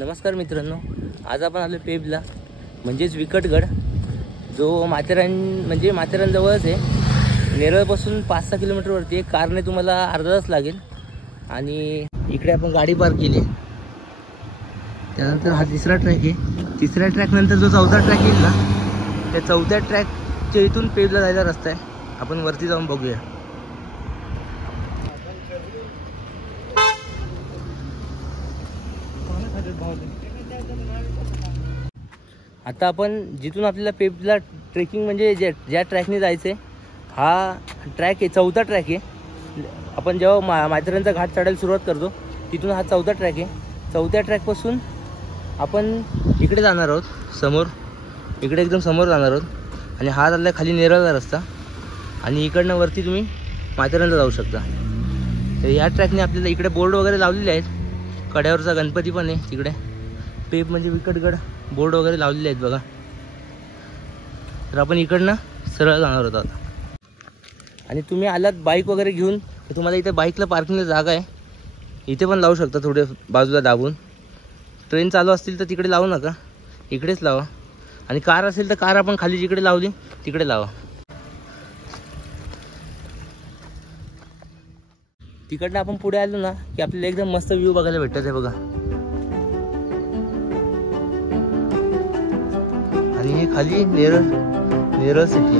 नमस्कार मित्रांनो, आज आपण आलो पेबला म्हणजेच विकटगड, जो माथेरानजवळच आहे. नेरळपासून 5-6 किलोमीटरवरती आहे. कारने तुम्हाला अर्धा तास लागेल. आणि इकडे आपण गाडी पार्क केली. त्यानंतर हा तिसरा ट्रॅक आहे. तिसऱ्या ट्रॅकनंतर जो चौथा ट्रॅक येईल ना, त्या चौथ्या ट्रॅकच्या इथून पेबला जायला रस्ता आहे. आपण वरती जाऊन बघूया. आता आपण जिथून आपल्याला पेबला ट्रेकिंग म्हणजे ज्या ट्रॅकने जायचं आहे, हा ट्रॅक आहे, चौथा ट्रॅक आहे. आपण जेव्हा माथेरानचा घाट चढायला सुरुवात करतो तिथून हा चौथा ट्रॅक आहे. चौथ्या ट्रॅकपासून आपण इकडे जाणार आहोत, समोर इकडे एकदम समोर जाणार आहोत. आणि हा चालला खाली नेरळचा रस्ता, आणि इकडनं वरती तुम्ही माथेरानला जाऊ शकता. तर या ट्रॅकने आपल्याला इकडे बोर्ड वगैरे लावलेले आहेत. कड्यावरचा गणपती पण आहे तिकडे. पेब म्हणजे विकटगड बोर्ड वगैरे लावलेले आहेत बघा. तर आपण इकडनं सरळ जाणार होतो आता. आणि तुम्ही आलात बाईक वगैरे घेऊन, तर तुम्हाला इथे बाईकला पार्किंगला जागा आहे. इथे पण लावू शकता, थोडे बाजूला दाबून. ट्रेन चालू असतील तर तिकडे लावू नका, इकडेच लावा. आणि कार असेल तर कार आपण खाली जिकडे लावली तिकडे लावा. तिकडनं आपण पुढे आलो ना की आपल्याला एकदम मस्त व्ह्यू बघायला भेटत आहे बघा. आणि हे खाली नेरळ सिटी.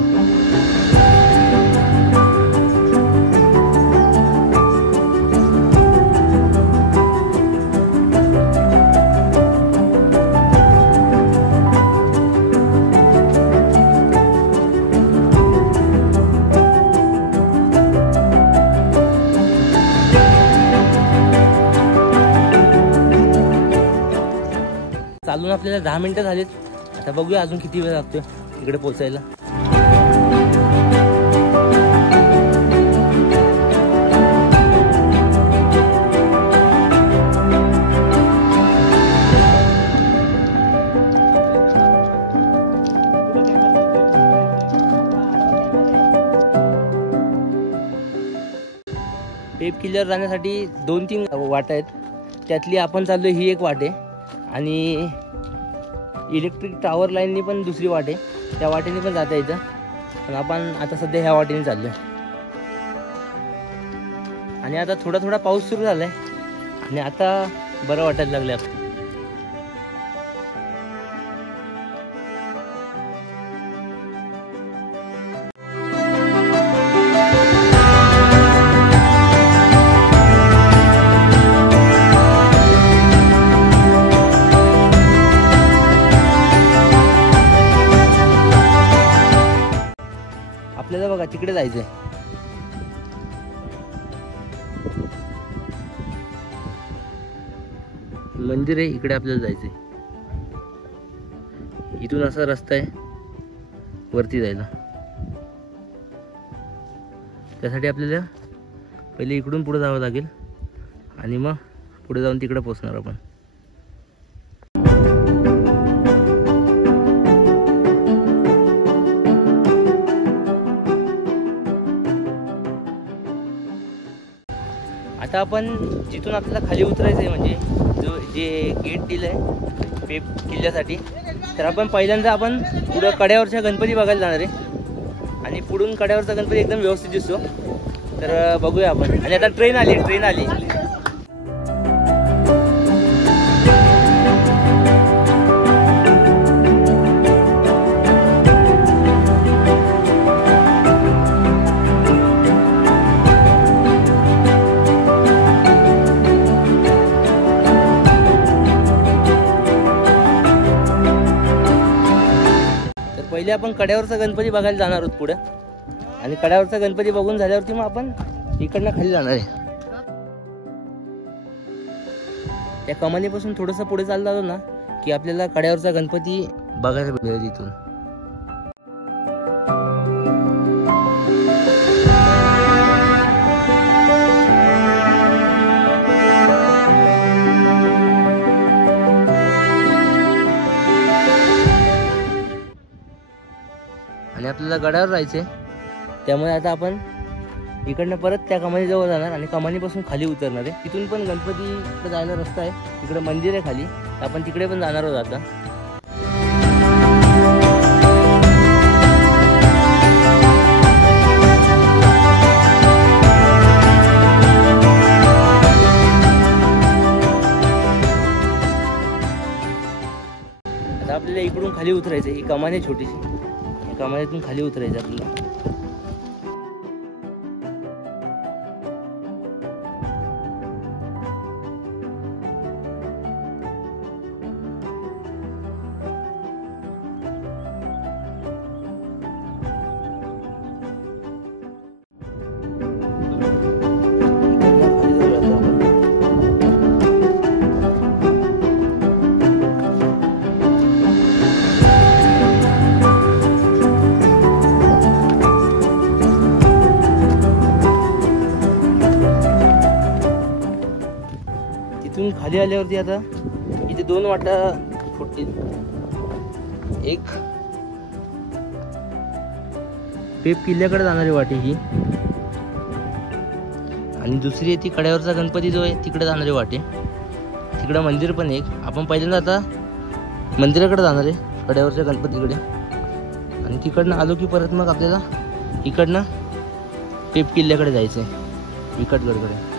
चालून आपल्याला 10 मिनिटं झालीत. आता बघूया अजून किती वेळ लागतोय इकडे पोहोचायला. पेब किल्ल्यावर जाण्यासाठी 2-3 वाटा आहेत. त्यातली आपण चाललोय ही एक वाट आहे. आणि इलेक्ट्रिक टॉवर लाईननी पण दुसरी वाट आहे, त्या वाटेने पण जाता येतं. पण आपण आता सध्या ह्या वाटेने चाललो आहे. आणि आता थोडा थोडा पाऊस सुरू झाला आहे आणि आता बरं वाटायला लागलं आपलं. आपल्याला बघा तिकडे जायचंय. मंदिर आहे इकडे, आपल्याला जायचंय. इथून असा रस्ता आहे वरती जायला. त्यासाठी आपल्याला पहिले इकडून पुढे जावं लागेल आणि मग पुढे जाऊन तिकडे पोहोचणार आपण. आता आपण जिथून आपल्याला खाली उतरायचं आहे, म्हणजे जे गेट दिलं आहे पेब किल्ल्यासाठी, तर आपण पहिल्यांदा पुढं कड्यावरच्या गणपती बघायला जाणार आहे. आणि पुढून कड्यावरचा गणपती एकदम व्यवस्थित दिसतो. तर बघूया आपण. आणि आता ट्रेन आली. पहिले आपण कड्यावरचा गणपती बघायला जाणार आहोत पुढे. आणि कड्यावरचा गणपती बघून झाल्यावरती मग आपण इकडनं खाली जाणार आहे. त्या कमानीपासून थोडंसं पुढे चाललं आलो ना की आपल्याला कड्यावरचा गणपती बघायला मिळेल इथून. आणि आपल्याला गडावर जायचंय, त्यामुळे आता आपण इकडनं परत त्या कमानीजवळ जाणार आणि कमानीपासून खाली उतरणार आहे. तिथून पण गणपतीकडे जायला रस्ता आहे, तिकडे मंदिर आहे खाली, आपण तिकडे पण जाणार आहोत आता. आता आपल्याला इकडून खाली उतरायचं आहे. ही कमान आहे छोटीशी, या कमानीतून खाली उतरायचं आपल्याला. तिथून खाली आल्यावरती आता इथे 2 वाटा फुटतील. एक पेप किल्ल्याकडे जाणारी वाटी ही, आणि दुसरी ती कड्यावरचा गणपती जो आहे तिकडे जाणारी वाटे. तिकडं मंदिर पण एक. आपण पहिल्यांदा आता मंदिराकडे जाणार आहे, कड्यावरच्या गणपतीकडे, आणि तिकडनं आलो की परत मग आपल्याला इकडनं पेप किल्ल्याकडे जायचं आहे, विकटगडकडे.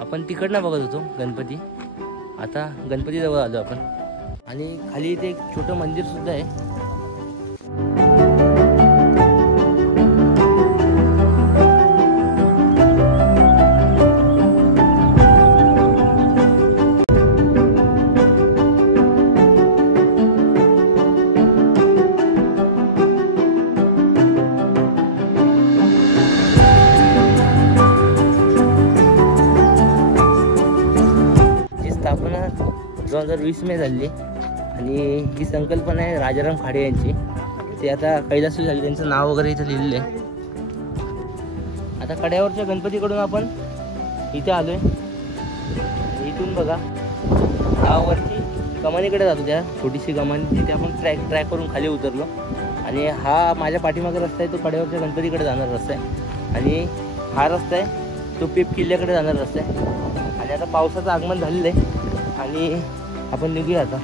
आपण तिकडनं बघत होतो गणपती, आता गणपती जवळ आलो आपण, आणि खाली इथे एक छोटं मंदिर सुद्धा आहे. स्थापना 2020 मध्ये झाली, आणि ही संकल्पना आहे राजाराम खाडे यांची. ते आता कैलास झाले, त्यांचं नाव वगैरे इथं लिहिलेलं आहे. आता कड्यावरच्या गणपतीकडून आपण इथे आलोय. इथून बघा गावावरती कमानीकडे जातो, त्या छोटीशी कमानी, तिथे आपण ट्रॅक करून खाली उतरलो. आणि हा माझ्या पाठीमागे रस्ता आहे, तो कड्यावरच्या गणपतीकडे जाणार रस्ता आहे, आणि हा रस्ता आहे तो पेप किल्ल्याकडे जाणार रस्ता आहे. आणि आता पावसाचं आगमन झालेलं आहे, आणि आपण निघूया आता.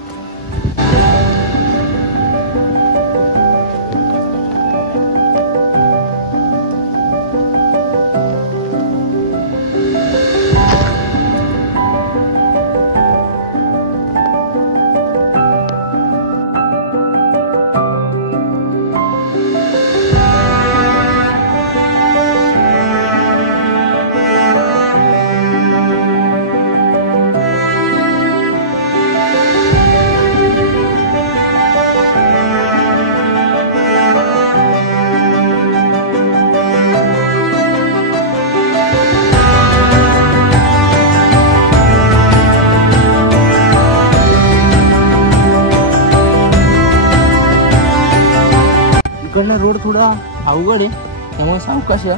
इकडनं रोड थोडा अवघड आहे, त्यामुळे सावकाश या.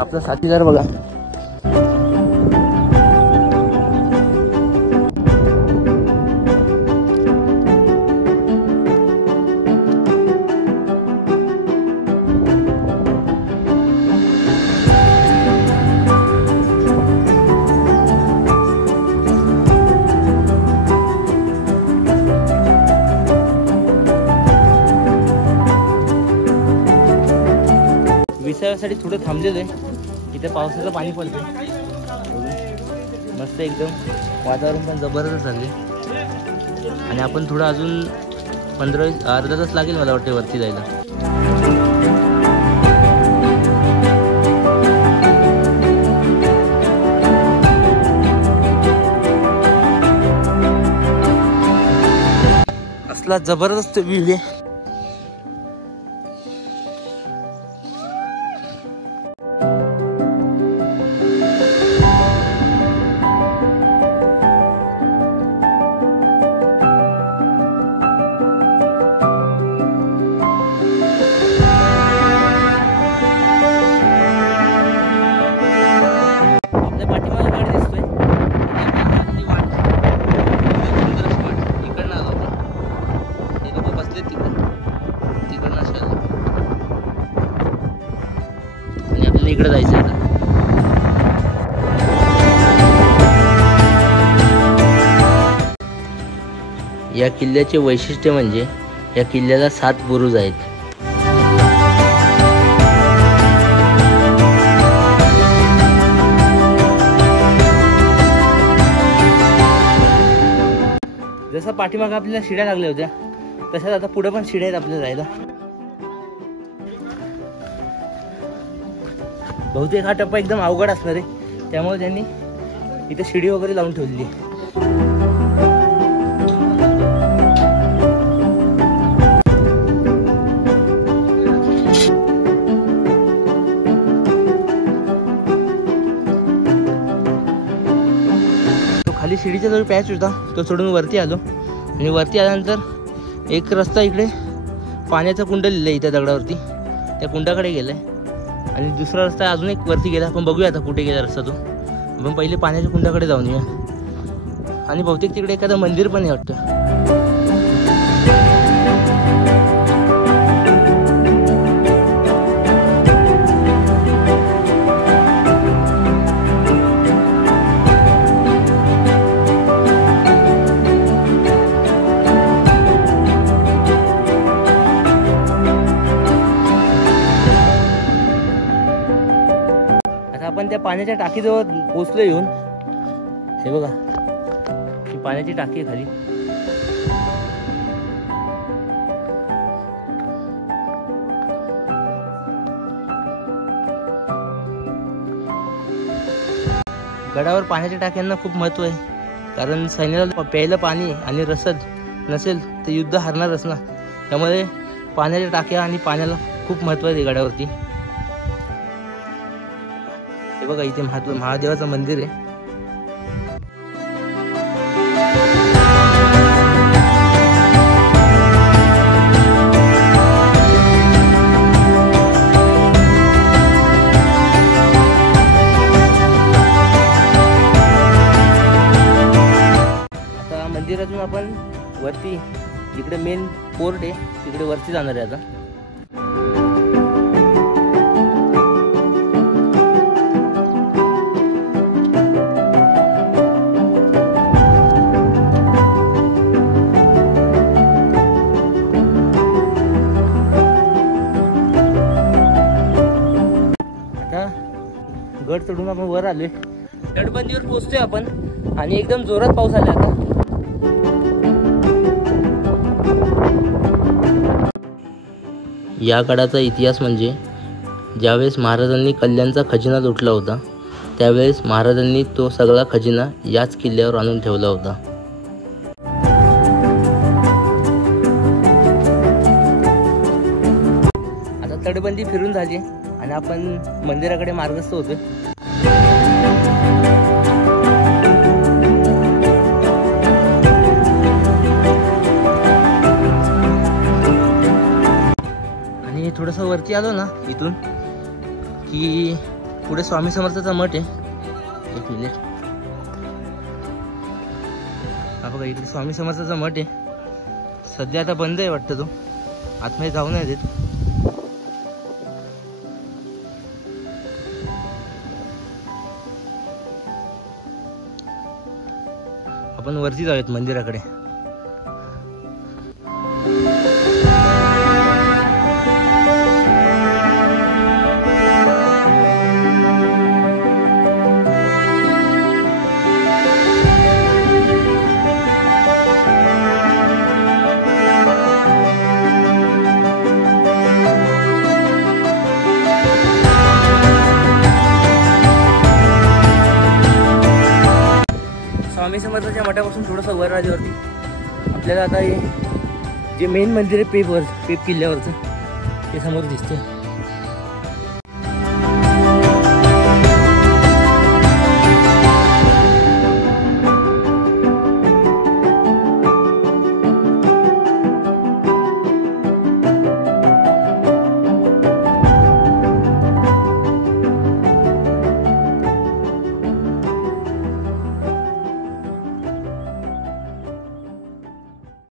आपला साथीदार बघा. विसाव्यासाठी थोडं थांबलेलो आहे. इथे पावसाचं पाणी पडतंय, मस्त एकदम वातावरण पण जबरदस्त झाले. आणि आपण थोडं अजून 15-20 अर्धा तास लागेल मला वाटते वरती जायला. असला जबरदस्त व्ह्यू आहे. इकडे जायचं आता. या किल्ल्याचे वैशिष्ट्य म्हणजे या किल्ल्याला 7 बुरुज आहेत. जसं पाठीमागे आपल्याला शिड्या लागल्या होत्या तशाच आता पुढे पण शिड्या आहेत आपल्याला जायला. बहुतेक हा टप्पा एकदम अवघड असणार आहे, त्यामुळे त्यांनी इथे शिडी वगैरे लावून ठेवलेली आहे. तो खाली शिडीचा जो पॅच होता तो सोडून वरती आलो आणि वरती आल्यानंतर एक रस्ता इकडे पाण्याचा कुंड लिहिलं आहे इथे दगडावरती, त्या कुंडाकडे गेलाय. आणि दुसरा रस्ता अजून एक वरती गेला. आपण बघूया आता कुठे गेला रस्ता तो. आपण पहिले पाण्याच्या कुंडाकडे जाऊन येऊया. आणि बहुतेक तिकडे एखादं मंदिर पण आहे वाटतं. आपण त्या पाण्याच्या टाकीजवळ पोचलो येऊन. हे बघा, ही पाण्याची टाकी आहे खाली. गडावर पाण्याच्या टाक्यांना खूप महत्त्व आहे, कारण सैन्याला प्यायला पाणी आणि रसद नसेल तर युद्ध हरणारच ना. त्यामुळे पाण्याच्या टाक्या आणि पाण्याला खूप महत्त्व आहे गडावरती. हे बघा, इथे महादेवाचं मंदिर आहे. आता मंदिरातून आपण वरती जिकडे मेन पोर्ट आहे तिकडे वरती जाणार आहे. आता गड चढून आपण वर आलोय. तटबंदीवर पोहोचतोय आपण आणि एकदम जोरात पाऊस आला आता. या गडाचा इतिहास म्हणजे ज्यावेळेस महाराजांनी कल्याणचा खजिना लुटला होता त्यावेळेस महाराजांनी तो सगळा खजिना याच किल्ल्यावर आणून ठेवला होता. आता तटबंदी फिरून झाली आणि आपण मंदिराकडे मार्गस्थ होतोय. आणि थोडंसं वरती आलो ना इथून की पुढे स्वामी समर्थाचा मठ आहे. एक मिनिट, हा बघा इकडे स्वामी समर्थाचा मठ आहे. सध्या आता बंद आहे वाटतं, तो आतमध्ये जाऊ नाही देत. आपण वरती जाऊयात मंदिराकडे. मठापासून थोडंसं वर आल्यावरती आपल्याला आता हे जे मेन मंदिर आहे पेप किल्ल्यावरचं ते समोर दिसतं.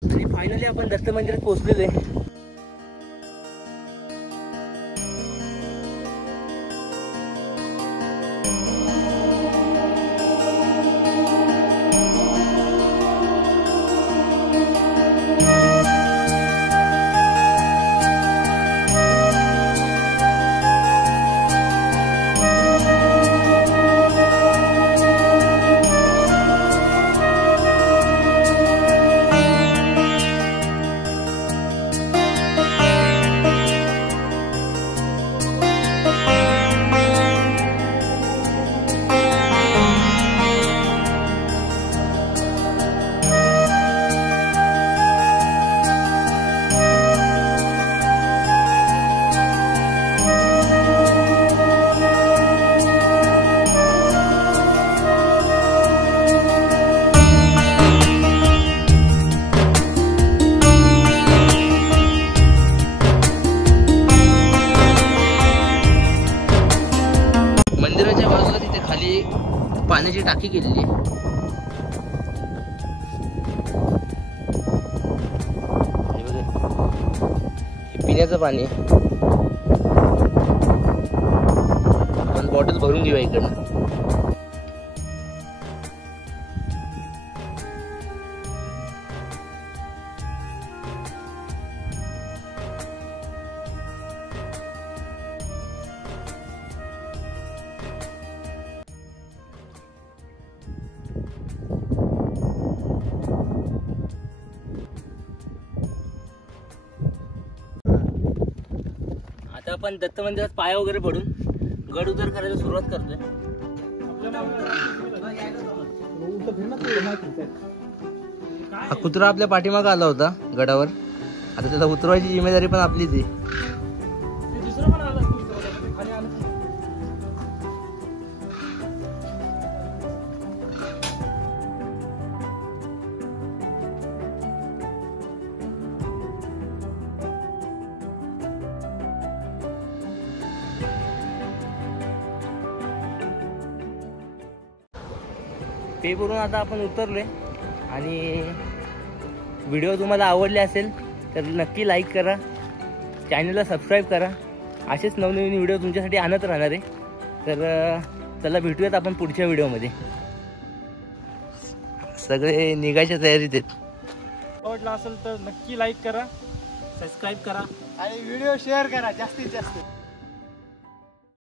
आणि फायनली आपण दत्त मंदिरात पोहोचलेलो आहे. मंदिराच्या बाजूला तिथे खाली पाण्याची टाकी केलेली आहे. हे पिण्याचं पाणी आहे. आपण बॉटल भरून घेऊया इकडनं. आता आपण दत्त मंदिरात पाय वगैरे पडून गड उतर करायला सुरुवात करतोय. हा कुत्रा आपल्या पाठीमागे आला होता गडावर. आता त्याला उतरवायची जिम्मेदारी पण आपलीच आहे. पेपवरून आता आपण उतरलोय आणि व्हिडिओ तुम्हाला आवडले असेल तर नक्की लाईक करा, चॅनलला सबस्क्राईब करा. असेच नवनवीन व्हिडिओ तुमच्यासाठी आणत राहणार आहे. तर चला भेटूयात आपण पुढच्या व्हिडिओमध्ये. सगळे निघायच्या तयारीत आहेत. आवडला असेल तर नक्की लाईक करा, सबस्क्राईब करा आणि व्हिडिओ शेअर करा जास्तीत जास्त.